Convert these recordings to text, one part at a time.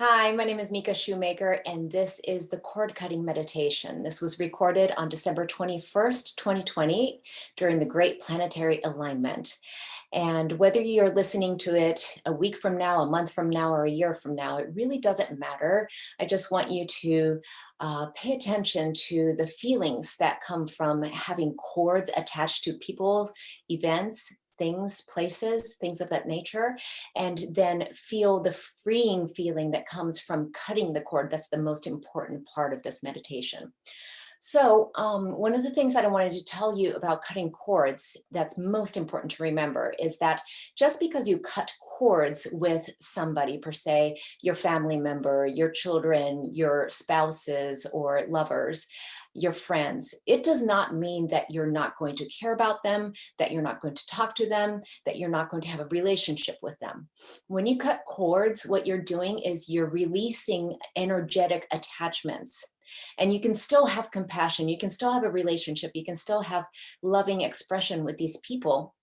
Hi, my name is Mika Shoemaker, and this is the cord cutting meditation. This was recorded on December 21st, 2020, during the Great Planetary Alignment. And whether you're listening to it a week from now, a month from now, or a year from now, it really doesn't matter. I just want you to pay attention to the feelings that come from having cords attached to people, events, things, places, things of that nature, and then feel the freeing feeling that comes from cutting the cord. That's the most important part of this meditation. So one of the things that I wanted to tell you about cutting cords that's most important to remember is that just because you cut cords with somebody per se, your family member, your children, your spouses or lovers, your friends, it does not mean that you're not going to care about them, that you're not going to talk to them, that you're not going to have a relationship with them. When you cut cords, what you're doing is you're releasing energetic attachments. And you can still have compassion, you can still have a relationship, you can still have loving expression with these people.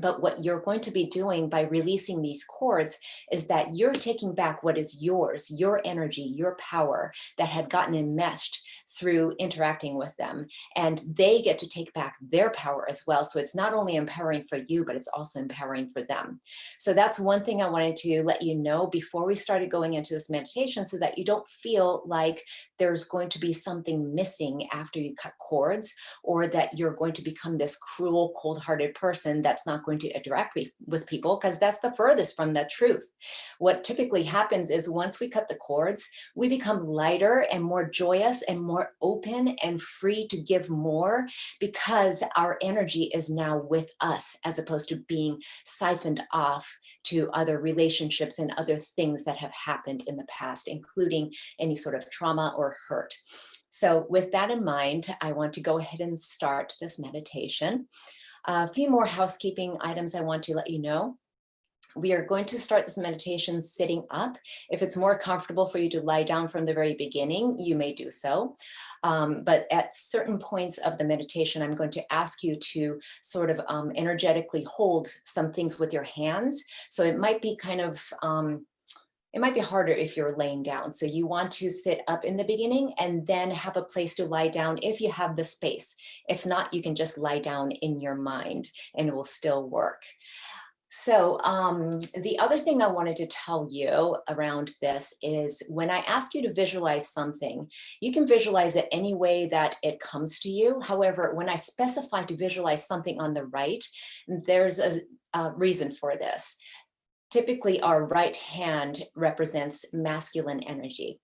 But what you're going to be doing by releasing these cords is that you're taking back what is yours, your energy, your power that had gotten enmeshed through interacting with them. And they get to take back their power as well. So it's not only empowering for you, but it's also empowering for them. So that's one thing I wanted to let you know before we started going into this meditation, so that you don't feel like there's going to be something missing after you cut cords, or that you're going to become this cruel, cold-hearted person that's not going to interact with people, because that's the furthest from the truth. What typically happens is once we cut the cords, we become lighter and more joyous and more open and free to give more, because our energy is now with us as opposed to being siphoned off to other relationships and other things that have happened in the past, including any sort of trauma or hurt. So with that in mind, I want to go ahead and start this meditation. A few more housekeeping items I want to let you know. We are going to start this meditation sitting up. If it's more comfortable for you to lie down from the very beginning, you may do so. But at certain points of the meditation, I'm going to ask you to sort of energetically hold some things with your hands. So it might be kind of it might be harder if you're laying down. So you want to sit up in the beginning and then have a place to lie down if you have the space. If not, you can just lie down in your mind and it will still work. So the other thing I wanted to tell you around this is when I ask you to visualize something, you can visualize it any way that it comes to you. However, when I specify to visualize something on the right, there's a reason for this. Typically, our right hand represents masculine energy.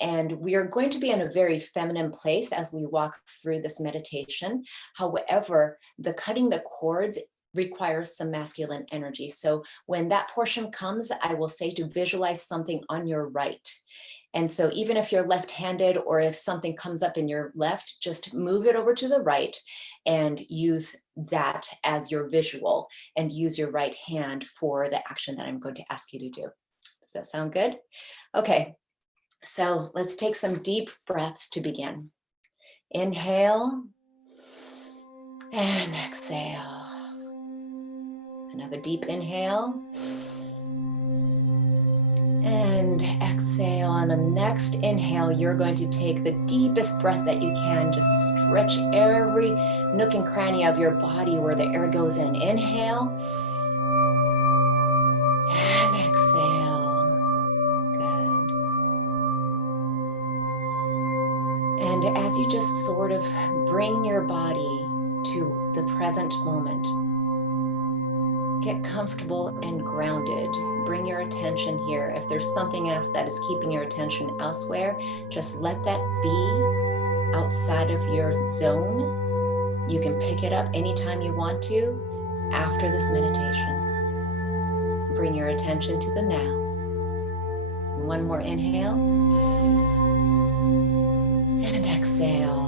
And we are going to be in a very feminine place as we walk through this meditation. However, the cutting the cords requires some masculine energy. So when that portion comes, I will say to visualize something on your right. And so even if you're left-handed or if something comes up in your left, just move it over to the right and use that as your visual and use your right hand for the action that I'm going to ask you to do. Does that sound good? Okay, so let's take some deep breaths to begin. Inhale and exhale. Another deep inhale. And exhale. On the next inhale, you're going to take the deepest breath that you can. Just stretch every nook and cranny of your body where the air goes in. Inhale. And exhale. Good. And as you just sort of bring your body to the present moment, get comfortable and grounded. Bring your attention here. If there's something else that is keeping your attention elsewhere, just let that be outside of your zone. You can pick it up anytime you want to after this meditation. Bring your attention to the now. One more inhale and exhale.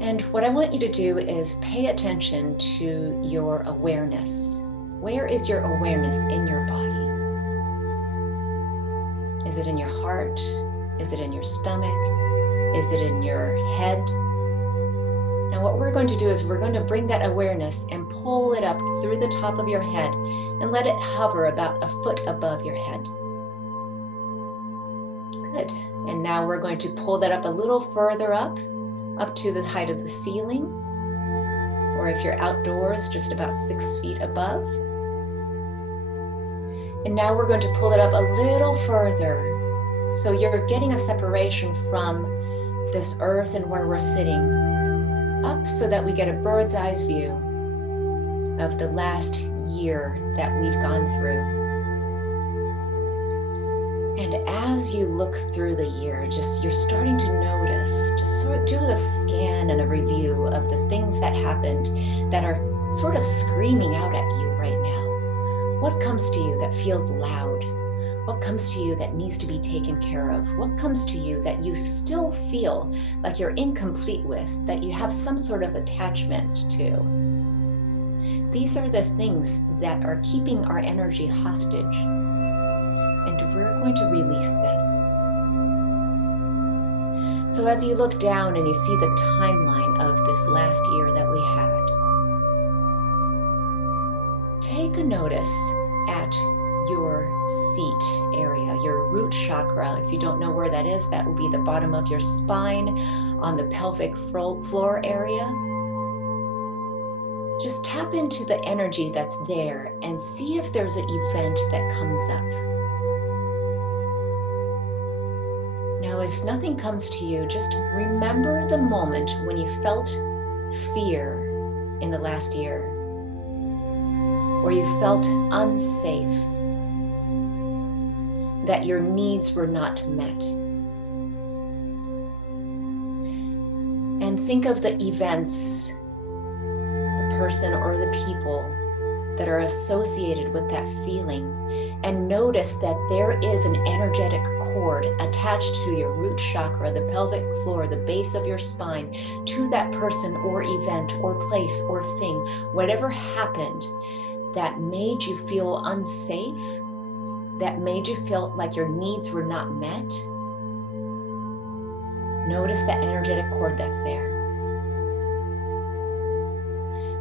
And what I want you to do is pay attention to your awareness. Where is your awareness in your body? Is it in your heart? Is it in your stomach? Is it in your head? Now what we're going to do is we're going to bring that awareness and pull it up through the top of your head and let it hover about a foot above your head. Good. And now we're going to pull that up a little further up to the height of the ceiling, or if you're outdoors, just about 6 feet above. And now we're going to pull it up a little further. So you're getting a separation from this earth and where we're sitting, up so that we get a bird's eye view of the last year that we've gone through. And as you look through the year, you're starting to notice, just sort of do a scan and a review of the things that happened that are sort of screaming out at you right now. What comes to you that feels loud? What comes to you that needs to be taken care of? What comes to you that you still feel like you're incomplete with, that you have some sort of attachment to? These are the things that are keeping our energy hostage. And we're going to release this. So as you look down and you see the timeline of this last year that we had, take a notice at your seat area, your root chakra. If you don't know where that is, that will be the bottom of your spine on the pelvic floor area. Just tap into the energy that's there and see if there's an event that comes up. Now, if nothing comes to you, just remember the moment when you felt fear in the last year, or you felt unsafe, that your needs were not met. And think of the events, the person or the people that are associated with that feeling, and notice that there is an energetic cord attached to your root chakra, the pelvic floor, the base of your spine, to that person or event or place or thing, whatever happened that made you feel unsafe, that made you feel like your needs were not met. Notice that energetic cord that's there.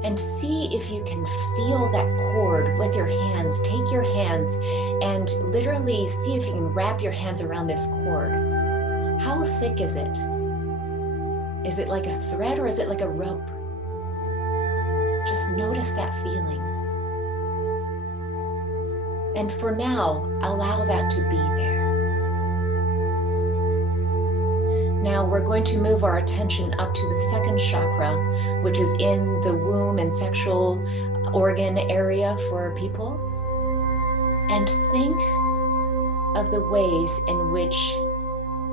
And see if you can feel that cord with your hands. Take your hands and literally see if you can wrap your hands around this cord. How thick is it? Is it like a thread or is it like a rope? Just notice that feeling. And for now, allow that to be there. Now we're going to move our attention up to the second chakra, which is in the womb and sexual organ area for people. And think of the ways in which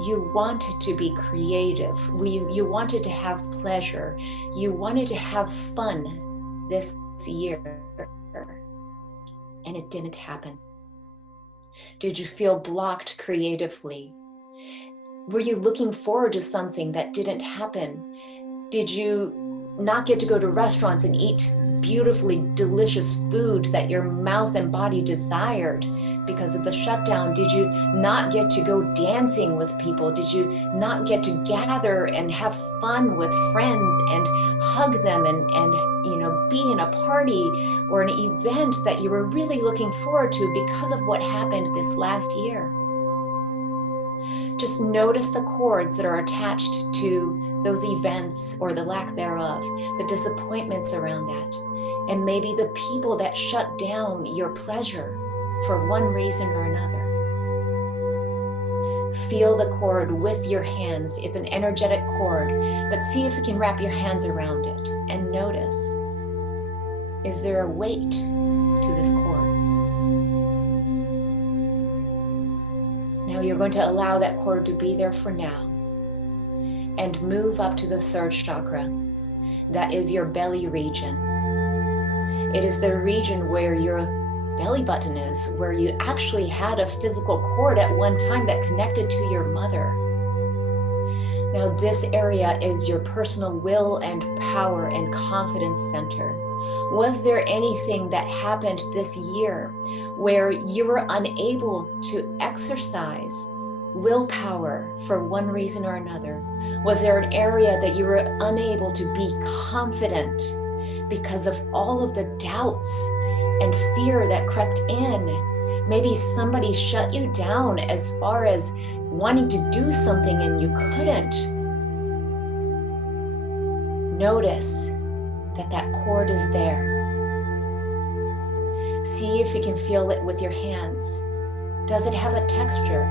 you wanted to be creative. You wanted to have pleasure. You wanted to have fun this year. And it didn't happen. Did you feel blocked creatively? Were you looking forward to something that didn't happen? Did you not get to go to restaurants and eat beautifully delicious food that your mouth and body desired because of the shutdown? Did you not get to go dancing with people? Did you not get to gather and have fun with friends and hug them and be in a party or an event that you were really looking forward to because of what happened this last year? Just notice the cords that are attached to those events or the lack thereof, the disappointments around that, and maybe the people that shut down your pleasure for one reason or another. Feel the cord with your hands. It's an energetic cord, but see if you can wrap your hands around it and notice, is there a weight to this cord? Now you're going to allow that cord to be there for now and move up to the third chakra. That is your belly region. It is the region where your belly button is, where you actually had a physical cord at one time that connected to your mother. Now this area is your personal will and power and confidence center. Was there anything that happened this year where you were unable to exercise willpower for one reason or another? Was there an area that you were unable to be confident because of all of the doubts and fear that crept in? Maybe somebody shut you down as far as wanting to do something and you couldn't. Notice that that cord is there. See if you can feel it with your hands. Does it have a texture?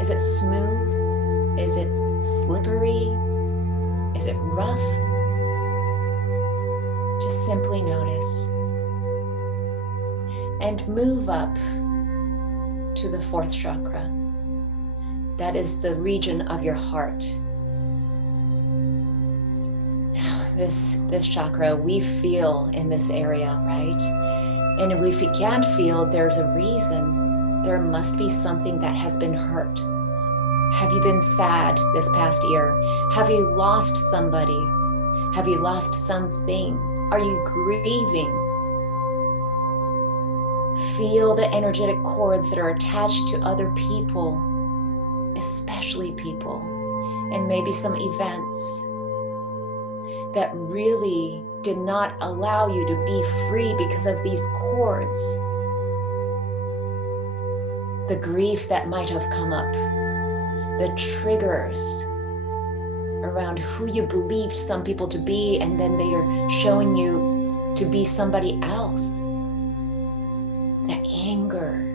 Is it smooth? Is it slippery? Is it rough? Just simply notice. And move up to the fourth chakra. That is the region of your heart. Now, this chakra, we feel in this area, right? And if we can't feel, there's a reason. There must be something that has been hurt. Have you been sad this past year? Have you lost somebody? Have you lost something? Are you grieving? Feel the energetic cords that are attached to other people, especially people, and maybe some events that really did not allow you to be free because of these cords. The grief that might have come up, the triggers around who you believed some people to be, and then they are showing you to be somebody else. The anger,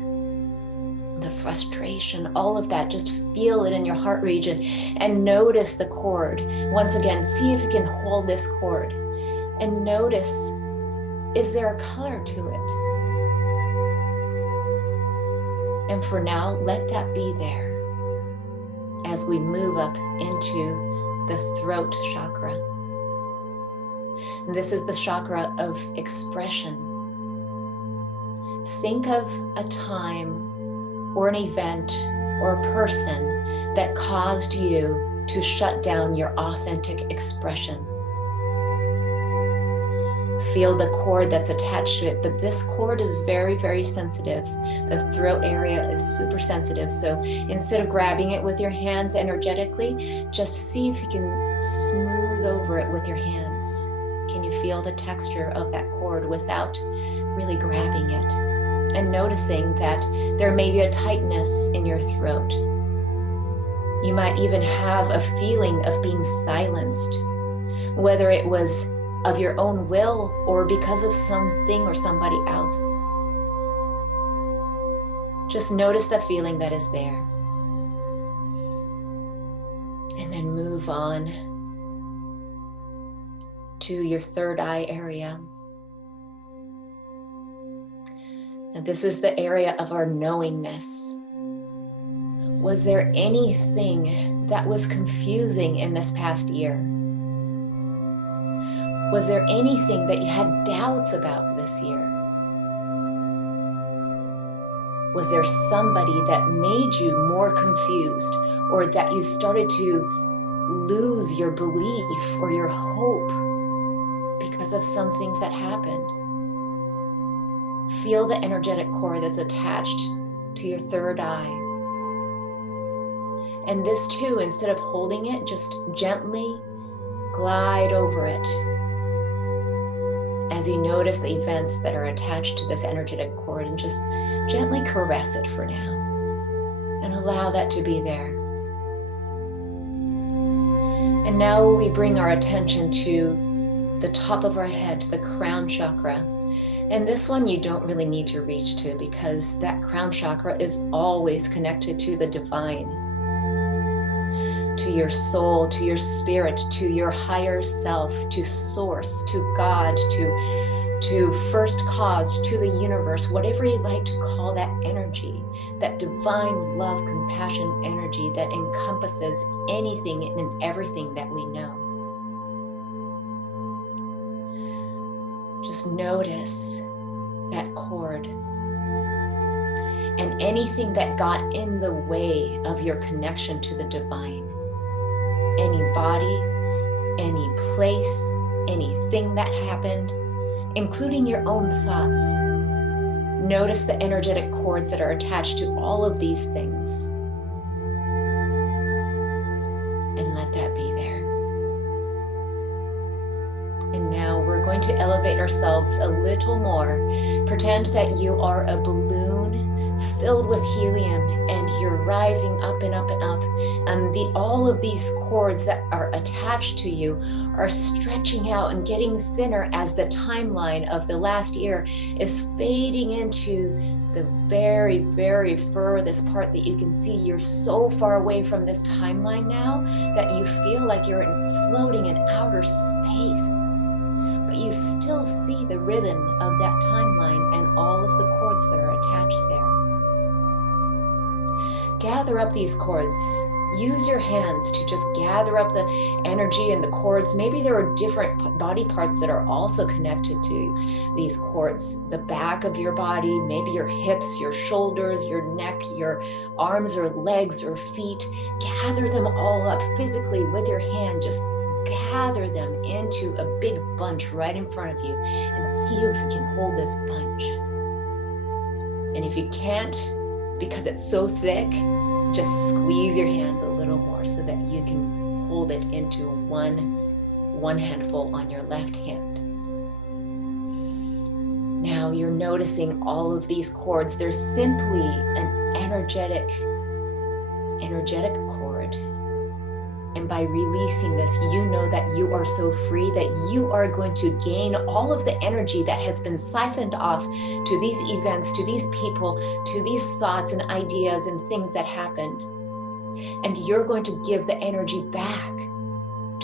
the frustration, all of that, just feel it in your heart region and notice the cord. Once again, see if you can hold this cord and notice, is there a color to it? And for now, let that be there as we move up into the throat chakra. This is the chakra of expression. Think of a time or an event or a person that caused you to shut down your authentic expression. Feel the cord that's attached to it, but this cord is very, very sensitive. The throat area is super sensitive. So instead of grabbing it with your hands energetically, just see if you can smooth over it with your hands. Can you feel the texture of that cord without really grabbing it? And noticing that there may be a tightness in your throat. You might even have a feeling of being silenced, whether it was of your own will or because of something or somebody else. Just notice the feeling that is there. And then move on to your third eye area. And this is the area of our knowingness. Was there anything that was confusing in this past year? Was there anything that you had doubts about this year? Was there somebody that made you more confused, or that you started to lose your belief or your hope because of some things that happened? Feel the energetic cord that's attached to your third eye. And this too, instead of holding it, just gently glide over it as you notice the events that are attached to this energetic cord, and just gently caress it for now and allow that to be there. And now we bring our attention to the top of our head, the crown chakra. And this one you don't really need to reach to, because that crown chakra is always connected to the divine, to your soul, to your spirit, to your higher self, to source, to God, to first cause, to the universe, whatever you like to call that energy, that divine love, compassion energy that encompasses anything and everything that we know. Just notice that cord and anything that got in the way of your connection to the divine. Any body, any place, anything that happened, including your own thoughts. Notice the energetic cords that are attached to all of these things. to elevate ourselves a little more. Pretend that you are a balloon filled with helium, and you're rising up and up and up. And all of these cords that are attached to you are stretching out and getting thinner as the timeline of the last year is fading into the very, very furthest part that you can see. You're so far away from this timeline now that you feel like you're floating in outer space. But you still see the ribbon of that timeline and all of the cords that are attached there. Gather up these cords. Use your hands to just gather up the energy and the cords. Maybe there are different body parts that are also connected to these cords. The back of your body, maybe your hips, your shoulders, your neck, your arms or legs or feet. Gather them all up physically with your hand. Just gather them into a big bunch right in front of you and see if you can hold this bunch. And if you can't, because it's so thick, just squeeze your hands a little more so that you can hold it into one handful on your left hand. Now you're noticing all of these cords. They're simply an energetic cord. And by releasing this, you know that you are so free that you are going to gain all of the energy that has been siphoned off to these events, to these people, to these thoughts and ideas and things that happened. And you're going to give the energy back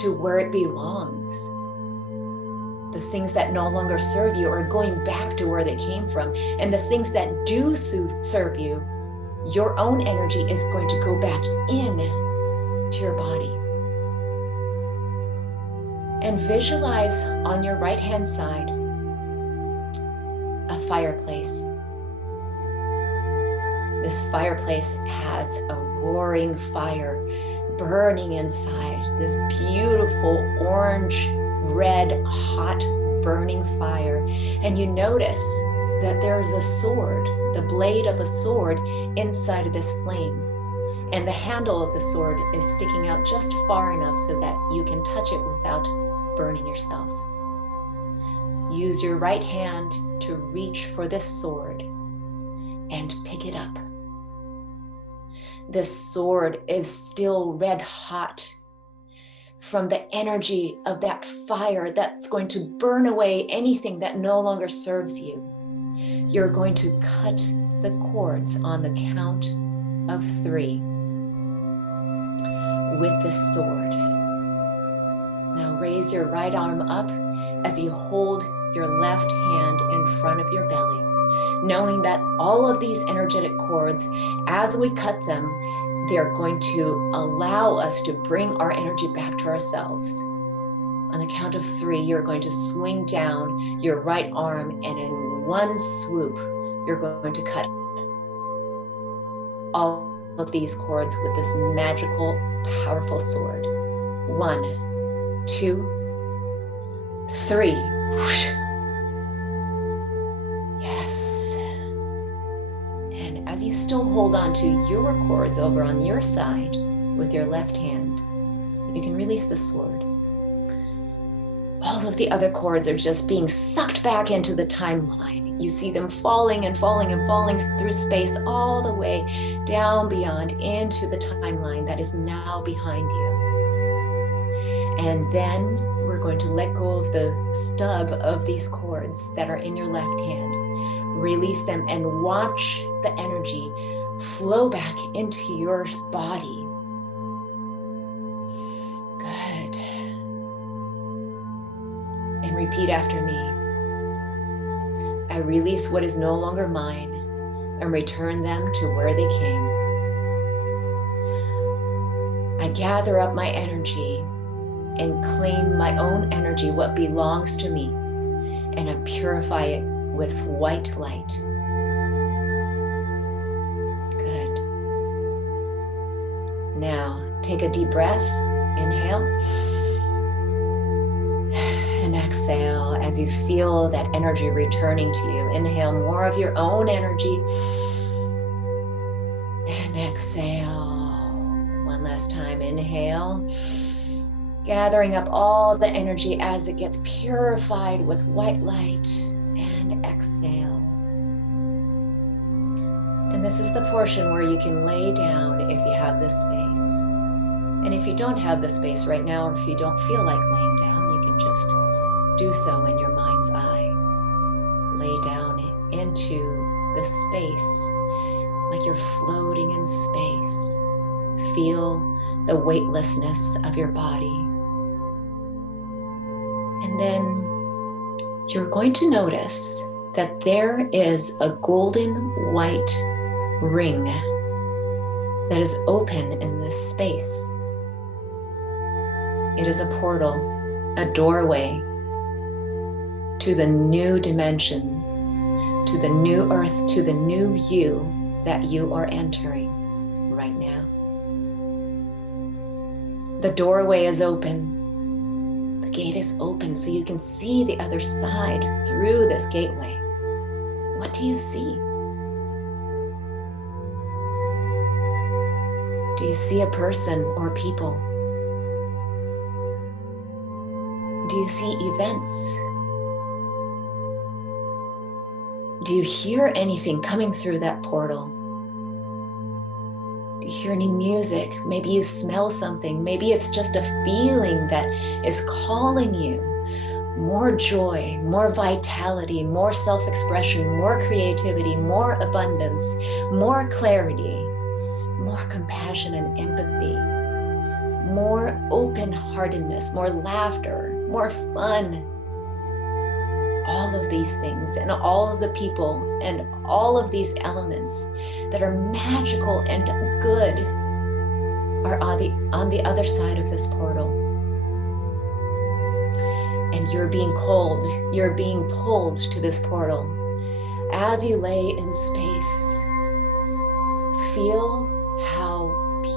to where it belongs. The things that no longer serve you are going back to where they came from. And the things that do serve you, your own energy is going to go back in to your body. And visualize on your right-hand side a fireplace. This fireplace has a roaring fire burning inside, this beautiful orange, red, hot, burning fire. And you notice that there is a sword, the blade of a sword inside of this flame. And the handle of the sword is sticking out just far enough so that you can touch it without burning yourself. Use your right hand to reach for this sword and pick it up. This sword is still red hot from the energy of that fire that's going to burn away anything that no longer serves you. You're going to cut the cords on the count of 3 with this sword. Now raise your right arm up as you hold your left hand in front of your belly, knowing that all of these energetic cords, as we cut them, they're going to allow us to bring our energy back to ourselves. On the count of 3, you're going to swing down your right arm, and in one swoop, you're going to cut all of these cords with this magical, powerful sword. 1, 2, 3. Yes. And as you still hold on to your cords over on your side with your left hand, you can release the sword. All of the other cords are just being sucked back into the timeline. You see them falling and falling and falling through space all the way down beyond into the timeline that is now behind you. And then we're going to let go of the stub of these cords that are in your left hand. Release them and watch the energy flow back into your body. Good. And repeat after me. I release what is no longer mine and return them to where they came. I gather up my energy and claim my own energy, what belongs to me, and I purify it with white light. Good. Now, take a deep breath. Inhale. And exhale as you feel that energy returning to you. Inhale more of your own energy. And exhale. One last time. Inhale. gathering up all the energy as it gets purified with white light, and exhale. And this is the portion where you can lay down if you have the space. And if you don't have the space right now, or if you don't feel like laying down, you can just do so in your mind's eye. Lay down into the space like you're floating in space. Feel the weightlessness of your body. And then you're going to notice that there is a golden white ring that is open in this space. It is a portal, a doorway to the new dimension, to the new earth, to the new you that you are entering right now. The doorway is open. The gate is open so you can see the other side through this gateway. What do you see? Do you see a person or people? Do you see events? Do you hear anything coming through that portal? Do you hear any music? Maybe you smell something. Maybe it's just a feeling that is calling you. More joy, more vitality, more self-expression, more creativity, more abundance, more clarity, more compassion and empathy, more open-heartedness, more laughter, more fun. All of these things and all of the people and all of these elements that are magical and good are on the other side of this portal. And you're being pulled to this portal. As you lay in space, feel how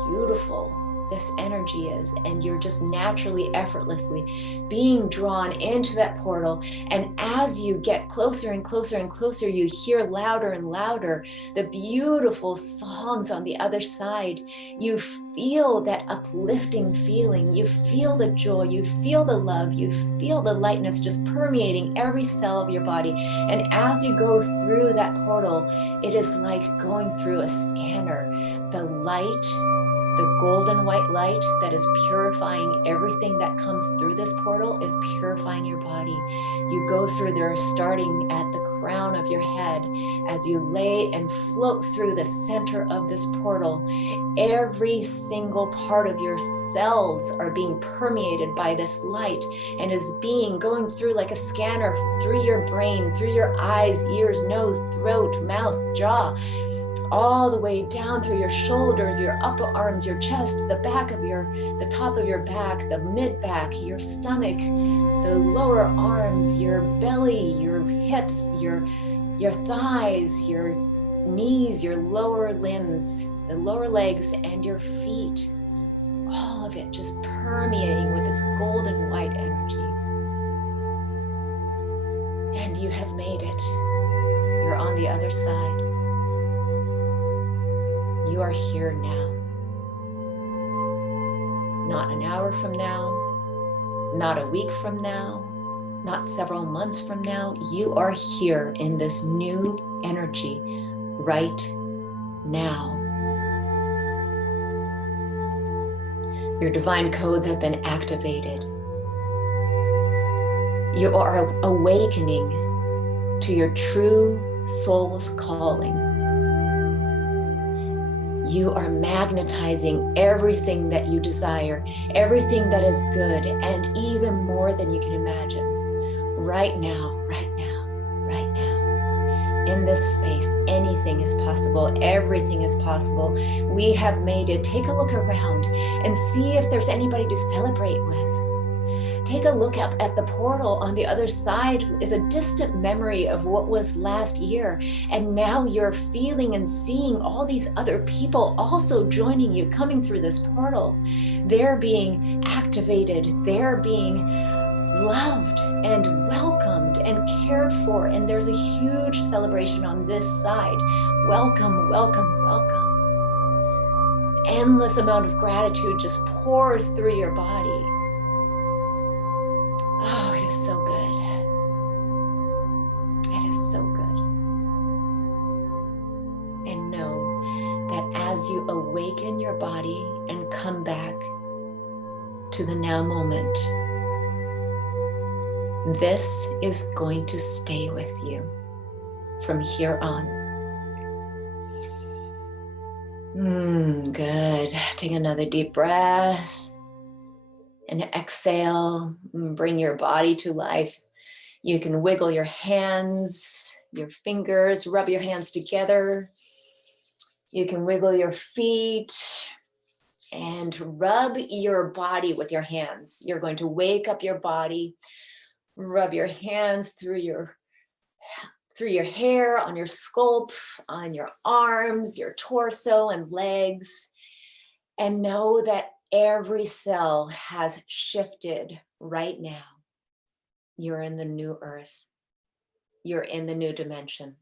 beautiful this energy is, and you're just naturally, effortlessly being drawn into that portal. And as you get closer and closer and closer, you hear louder and louder the beautiful songs on the other side. You feel that uplifting feeling. You feel the joy, you feel the love, you feel the lightness just permeating every cell of your body. And as you go through that portal, it is like going through a scanner. The light, the golden white light that is purifying everything that comes through this portal is purifying your body. You go through there starting at the crown of your head as you lay and float through the center of this portal. Every single part of your cells are being permeated by this light and is going through like a scanner through your brain, through your eyes, ears, nose, throat, mouth, jaw, all the way down through your shoulders, your upper arms, your chest, the top of your back, the mid back, your stomach, the lower arms, your belly, your hips, your thighs, your knees, your lower limbs, the lower legs, and your feet. All of it just permeating with this golden white energy. And you have made it. You're on the other side. You are here now. Not an hour from now, not a week from now, not several months from now. You are here in this new energy right now. Your divine codes have been activated. You are awakening to your true soul's calling. You are magnetizing everything that you desire, everything that is good, and even more than you can imagine. Right now, right now, right now. In this space, anything is possible. Everything is possible. We have made it. Take a look around and see if there's anybody to celebrate with. Take a look up at the portal. On the other side is a distant memory of what was last year. And now you're feeling and seeing all these other people also joining you, coming through this portal. They're being activated. They're being loved and welcomed and cared for. And there's a huge celebration on this side. Welcome, welcome, welcome. Endless amount of gratitude just pours through your body. is so good. It is so good. And know that as you awaken your body and come back to the now moment, this is going to stay with you from here on. Good. Take another deep breath and exhale. Bring your body to life. You can wiggle your hands, your fingers, rub your hands together. You can wiggle your feet and rub your body with your hands. You're going to wake up your body, rub your hands through your hair, on your scalp, on your arms, your torso and legs, and know that every cell has shifted right now. You're in the new earth. You're in the new dimension.